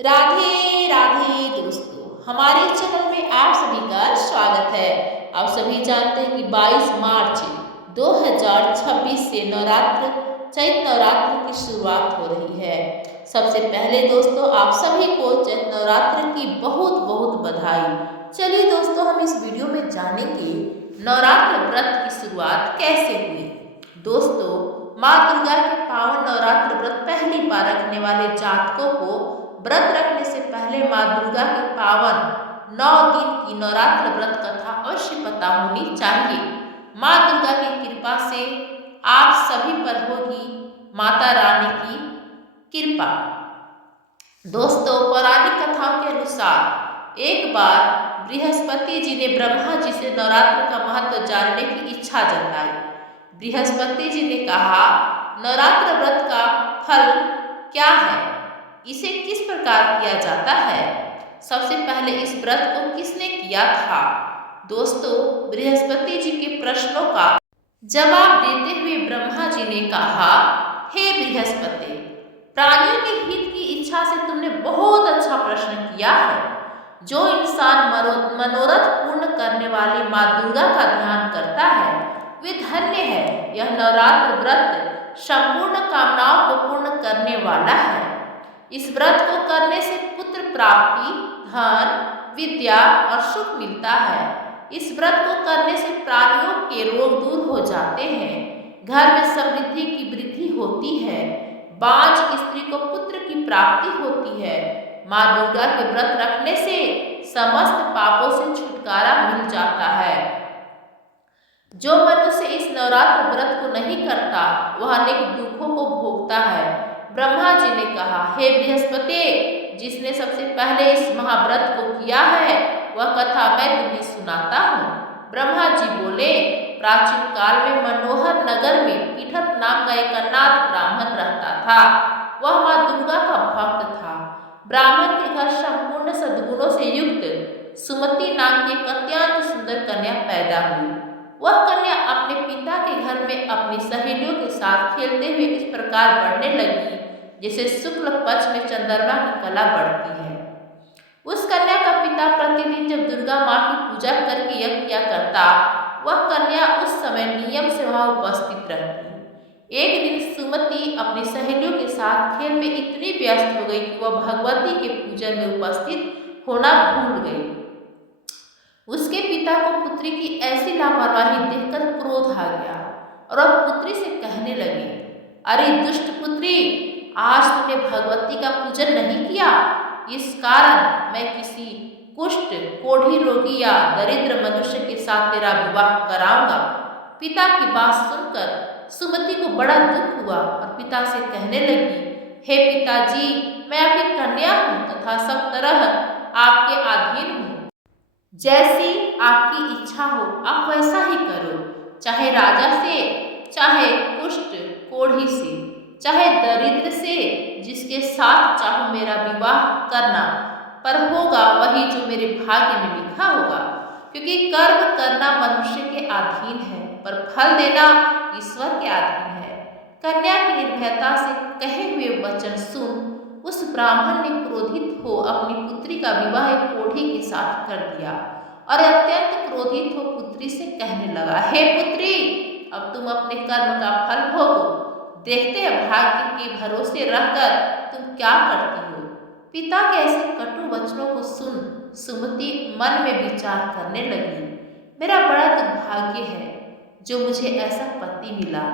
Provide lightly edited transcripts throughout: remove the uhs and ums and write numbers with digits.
राधे राधे दोस्तों, हमारे चैनल में आप सभी का स्वागत है। आप सभी जानते हैं कि 22 मार्च 2026 से चैत्र नवरात्र की शुरुआत हो रही है। सबसे पहले दोस्तों आप सभी को चैत्र नवरात्र की बहुत बहुत बधाई। चलिए दोस्तों, हम इस वीडियो में जानेंगे नवरात्र व्रत की शुरुआत कैसे हुई। दोस्तों, माँ दुर्गा के पावन नवरात्र व्रत पहली बार रखने वाले जातकों को व्रत रखने से पहले माँ दुर्गा के पावन 9 दिन की नवरात्र व्रत कथा अवश्य पता होनी चाहिए। माँ दुर्गा की कृपा से आप सभी पर होगी माता रानी की कृपा। दोस्तों, पौराणिक कथाओं के अनुसार एक बार बृहस्पति जी ने ब्रह्मा जी से नवरात्र का महत्व जानने की इच्छा जताई। बृहस्पति जी ने कहा, नवरात्र व्रत का फल क्या है, इसे किस प्रकार किया जाता है, सबसे पहले इस व्रत को किसने किया था। दोस्तों, बृहस्पति जी के प्रश्नों का जवाब देते हुए ब्रह्मा जी ने कहा, हे बृहस्पति, प्राणियों के हित की इच्छा से तुमने बहुत अच्छा प्रश्न किया है। जो इंसान मनोरथ पूर्ण करने वाली माँ दुर्गा का ध्यान करता है वे धन्य है। यह नवरात्र व्रत संपूर्ण कामनाओं को पूर्ण करने वाला है। इस व्रत को करने से पुत्र प्राप्ति, धन, विद्या और सुख मिलता है। इस व्रत को करने से प्राणियों के रोग दूर हो जाते हैं, घर में समृद्धि की वृद्धि होती है, बांझ स्त्री को पुत्र की प्राप्ति होती है। माँ दुर्गा के व्रत रखने से समस्त पापों से छुटकारा मिल जाता है। जो मनुष्य इस नवरात्र व्रत को नहीं करता वह अनेक दुखों को भोगता है। ब्रह्मा जी ने कहा, हे बृहस्पति, जिसने सबसे पहले इस महाव्रत को किया है वह कथा मैं तुम्हें सुनाता हूँ। ब्रह्मा जी बोले, प्राचीन काल में मनोहर नगर में पीठत नाम का एक अनाथ ब्राह्मण रहता था। वह माँ दुर्गा का भक्त था। ब्राह्मण के घर संपूर्ण सद्गुणों से युक्त सुमति नाम की एक अत्यंत सुंदर कन्या पैदा हुई। वह कन्या अपने पिता के घर में अपनी सहेलियों के साथ खेलते हुए इस प्रकार बढ़ने लगी जैसे शुक्ल पक्ष में चंद्रमा की कला बढ़ती है। उस कन्या का पिता प्रतिदिन जब दुर्गा माँ की पूजा करके यज्ञ किया करता, वह कन्या उस समय नियम से वहां उपस्थित रहती। एक दिन सुमति अपनी सहेलियों के साथ खेल में इतनी व्यस्त हो गई कि वह भगवती के पूजन में उपस्थित होना भूल गई। उसके पिता को पुत्री की ऐसी लापरवाही देखकर क्रोध आ गया और वह पुत्री से कहने लगे, अरे दुष्ट पुत्री, आज तूने भगवती का पूजन नहीं किया, इस कारण मैं किसी कुष्ठ, कोढ़ी रोगी या दरिद्र मनुष्य के साथ तेरा विवाह कराऊंगा। पिता की बात सुनकर सुमति को बड़ा दुख हुआ और पिता से कहने लगी, हे पिताजी, मैं आपकी कन्या हूँ तथा सब तरह आपके अधीन हूँ। जैसी आपकी इच्छा हो आप वैसा ही करो, चाहे राजा से, चाहे कुष्ठ कोढ़ी से, चाहे दरिद्र से, जिसके साथ चाहो मेरा विवाह करना, पर होगा वही जो मेरे भाग्य में लिखा होगा। क्योंकि कर्म करना मनुष्य के अधीन है पर फल देना ईश्वर के अधीन है। कन्या की निर्भयता से कहे हुए वचन सुन उस ब्राह्मण ने क्रोधित हो अपनी पुत्री का विवाह एक कोढ़ी के साथ कर दिया और अत्यंत क्रोधित हो पुत्री से कहने लगा, हे पुत्री, अब तुम अपने कर्म का फल भोगो। देखते हैं भाग्य के भरोसे रहकर तुम क्या करती हो। पिता के ऐसे कटु वचनों को सुन सुमति मन में विचार करने लगी, मेरा बड़ा दुर्भाग्य है जो मुझे ऐसा पति मिला।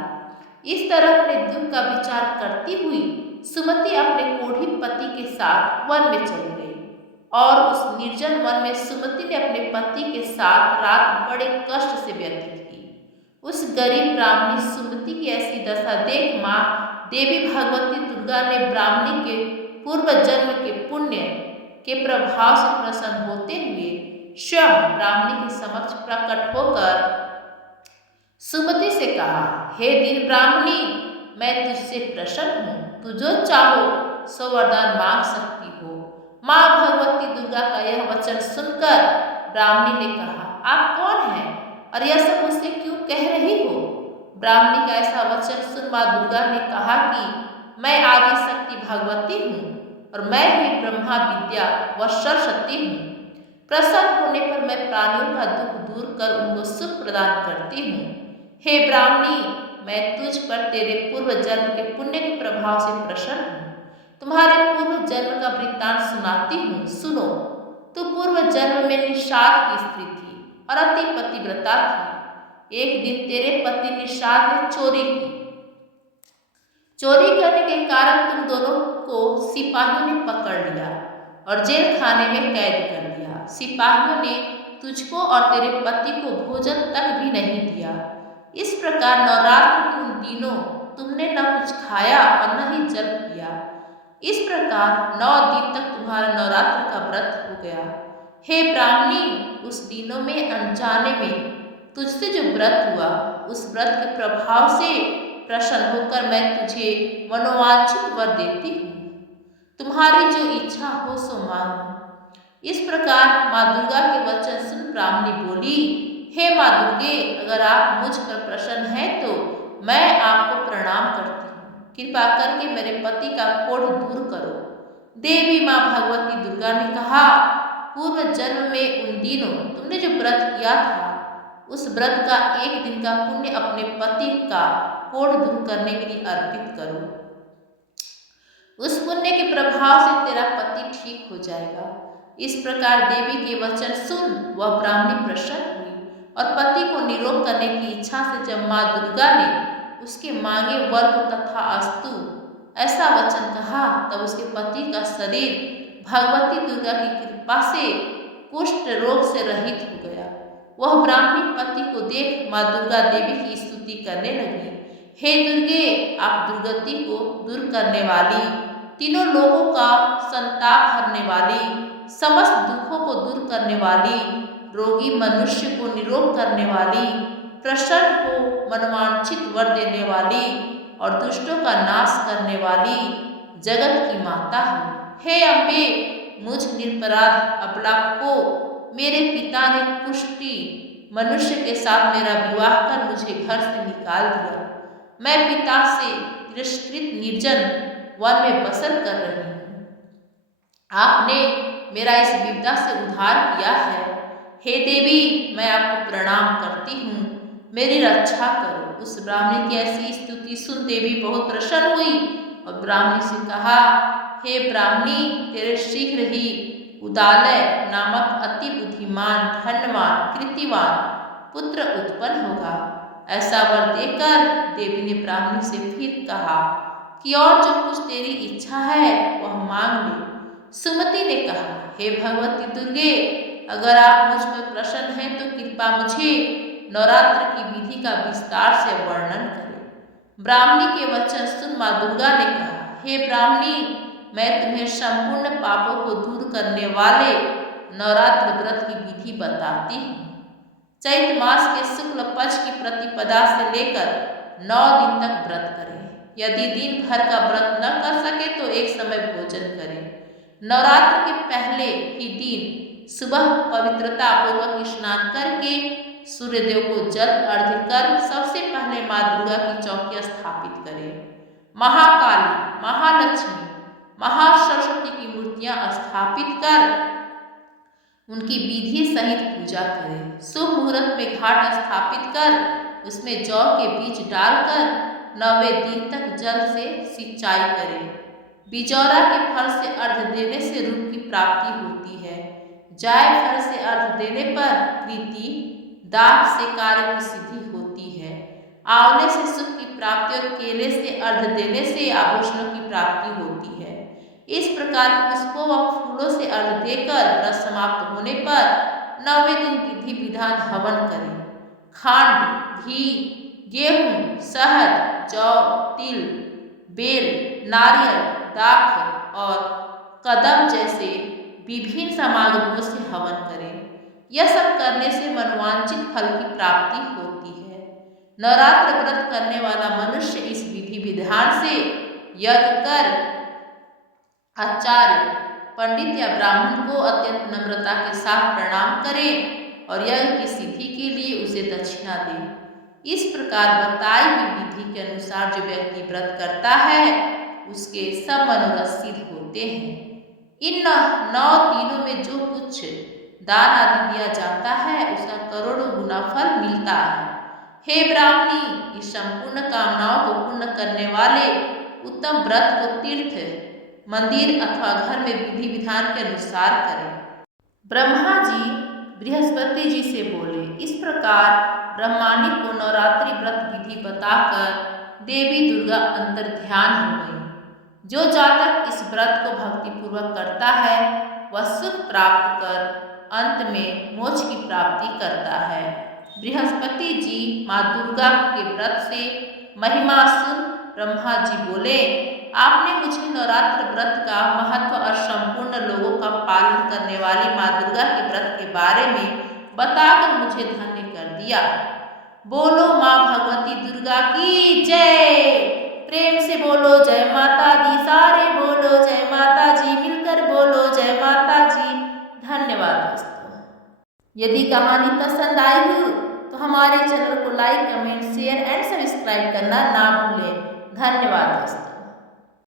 इस तरह अपने दुख का विचार करती हुई सुमति अपने कोढ़ी पति के साथ वन में चली गई और उस निर्जन वन में सुमति ने अपने पति के साथ रात बड़े कष्ट से व्यतीत की। उस गरीब ब्राह्मणी सुमति की ऐसी दशा देख माँ देवी भगवती दुर्गा ने ब्राह्मणी के पूर्व जन्म के पुण्य के प्रभाव से प्रसन्न होते हुए स्वयं ब्राह्मणी के समक्ष प्रकट होकर सुमति से कहा, हे दीन ब्राह्मणी, मैं तुझसे प्रसन्न हूँ, तू जो चाहो सो वरदान मांग सकती हो। माँ भगवती दुर्गा का यह वचन सुनकर ब्राह्मणी ने कहा, आप कौन हैं और यह सब मुझसे क्यों कह रही हो। ब्राह्मणी का ऐसा वचन सुन माँ दुर्गा ने कहा कि मैं आदि शक्ति भगवती हूँ, और मैं ही ब्रह्मा विद्या व सरस्वती हूँ। प्रसन्न होने पर मैं प्राणियों का दुख दूर कर उनको सुख प्रदान करती हूँ। हे ब्राह्मणी, मैं तुझ पर तेरे पूर्व जन्म के पुण्य के प्रभाव से प्रसन्न हूँ। तुम्हारे पूर्व जन्म का वृत्तांत सुनाती हूँ, सुनो। तू पूर्व जन्म में निषाद की स्त्री थी और अति पतिव्रता थी। एक दिन तेरे पति निषाद ने चोरी की। चोरी करने के कारण तुम दोनों को सिपाहियों ने पकड़ लिया और जेल खाने में कैद कर दिया। सिपाहियों ने तुझको और तेरे पति को भोजन तक भी नहीं दिया। इस प्रकार नवरात्र के उन दिनों तुमने न कुछ खाया और न ही जल पिया। इस प्रकार 9 दिन तक तुम्हारा नवरात्र का व्रत हो गया। हे ब्राह्मणी, उस दिनों में अनजाने में तुझसे जो व्रत हुआ, उस व्रत के प्रभाव से प्रसन्न होकर मैं तुझे मनोवांछित वर देती हूँ। तुम्हारी जो इच्छा हो सो मांगो। इस प्रकार माँ दुर्गा के वचन सुन ब्राह्मणी बोली, हे माँ दुर्गे, अगर आप मुझ पर प्रसन्न हैं तो मैं आपको प्रणाम करती हूँ। कृपा करके मेरे पति का कोढ़ दूर करो। देवी माँ भगवती दुर्गा ने कहा, पूर्व जन्म में उन दिनों तुमने जो व्रत किया था, उस व्रत का एक दिन का पुण्य अपने पति का कोढ़ दूर करने के लिए अर्पित करो। उस पुण्य के प्रभाव से तेरा पति ठीक हो जाएगा। इस प्रकार देवी के वचन सुन वह ब्राह्मणी प्रसन्न हुई और पति को निरोग करने की इच्छा से जब माँ दुर्गा ने उसके मांगे वर को तथास्तु ऐसा वचन कहा, तब उसके पति का शरीर भगवती दुर्गा की कृपा से कुष्ठ रोग से रहित हो गया। वह ब्राह्मणी पति को देख माँ दुर्गा देवी की स्तुति करने लगी। हे दुर्गे, आप दुर्गति को दूर करने वाली, तीनों लोगों का संताप हरने वाली, समस्त दुखों को दूर करने वाली, रोगी मनुष्य को निरोग करने वाली, प्रसन्न को मनवांछित वर देने वाली और दुष्टों का नाश करने वाली जगत की माता है। हे अम्बे, मुझ निरपराध अबला को मेरे पिता ने कुष्ठी मनुष्य के साथ मेरा विवाह कर मुझे घर से निकाल दिया। मैं पिता से तिरस्कृत निर्जन वन में बसर कर रही हूँ। आपने मेरा इस विपदा से उद्धार किया है। हे देवी, मैं आपको प्रणाम करती हूँ, मेरी रक्षा करो। उस ब्राह्मणी की ऐसी स्तुति सुन देवी बहुत प्रसन्न हुई और ब्राह्मणी से कहा, हे ब्राह्मणी, तेरे शीघ्र ही उदालय नामक अति बुद्धिमान, धनवान, कृतिवान पुत्र उत्पन्न होगा। ऐसा वर देकर देवी ने ब्राह्मणी से फिर कहा कि और जो कुछ तेरी इच्छा है वह मांग ले। सुमति ने कहा, हे भगवती दुर्गे, अगर आप मुझ पर प्रसन्न हैं तो कृपा मुझे नवरात्र की विधि का विस्तार से वर्णन करें। ब्राह्मणी के वचन सुन माँ दुर्गा ने कहा, हे ब्राह्मणी, मैं तुम्हें संपूर्ण पापों को दूर करने वाले नवरात्र व्रत की विधि बताती हूँ। चैत्र मास के शुक्ल पक्ष की प्रतिपदा से लेकर 9 दिन तक व्रत करें। यदि दिन भर का व्रत न कर सके तो एक समय भोजन करें। नवरात्र के पहले ही दिन सुबह पवित्रता पूर्वक स्नान करके सूर्यदेव को जल अर्घ्य कर सबसे पहले माँ दुर्गा की चौकी स्थापित करें। महाकाली, महालक्ष्मी, महासरस्वती की मूर्तियां स्थापित कर उनकी विधि सहित पूजा करें। शुभ मुहूर्त में घाट स्थापित कर उसमें जौ के बीज डालकर 9वें दिन तक जल से सिंचाई करें। बिजौरा के फल से अर्घ्य देने से रूप की प्राप्ति होती है। जाय फल से अर्घ्य देने पर प्रीति, दाग से कार्य की सिद्धि होती है। आंवले से सुख की प्राप्ति और केले से अर्घ्य देने से आभूषणों की प्राप्ति होती है। इस प्रकार पुष्पों व फूलों से अर्घ्य देकर व्रत समाप्त होने पर 9वें दिन विधि विधान हवन करें। खांड, घी, गेहूं, शहद, जौ, तिल, बेल, नारियल, दाख और कदम जैसे विभिन्न सामग्रियों से हवन करें। यह सब करने से मनोवांछित फल की प्राप्ति होती है। नवरात्र व्रत करने वाला मनुष्य इस विधि विधान से यज्ञ कर आचार्य, पंडित या ब्राह्मण को अत्यंत नम्रता के साथ प्रणाम करें और यज्ञ की सिद्धि के लिए उसे दक्षिणा दें। इस प्रकार बताई हुई विधि के अनुसार जो व्यक्ति व्रत करता है उसके सब मनोरथ सिद्ध होते हैं। इन 9 दिनों में जो कुछ दान आदि दिया जाता है उसका करोड़ों गुना फल मिलता है। हे ब्राह्मणी, इस संपूर्ण कामनाओं को पूर्ण करने वाले उत्तम व्रत को तीर्थ, मंदिर अथवा घर में विधि विधान के अनुसार करें। ब्रह्मा जी बृहस्पति जी से बोले। इस प्रकार ब्रह्माणी को नवरात्रि व्रत विधि बताकर देवी दुर्गा अंतर ध्यान हो गई। जो जातक इस व्रत को भक्तिपूर्वक करता है वह सुख प्राप्त कर अंत में मोक्ष की प्राप्ति करता है। बृहस्पति जी माँ दुर्गा के व्रत से महिमा सुन ब्रह्मा जी बोले, आपने मुझे नवरात्र व्रत का महत्व और संपूर्ण लोगों का पालन करने वाली माँ दुर्गा के व्रत के बारे में बताकर मुझे धन्य कर दिया। बोलो माँ भगवती दुर्गा की जय। प्रेम से बोलो जय माता दी, सारे बोलो जय माता जी, मिलकर बोलो जय माता जी। धन्यवाद दोस्तों। यदि कहानी पसंद आई हो तो हमारे चैनल को like, comment, share and subscribe करना ना भूलें। धन्यवाद दोस्तों।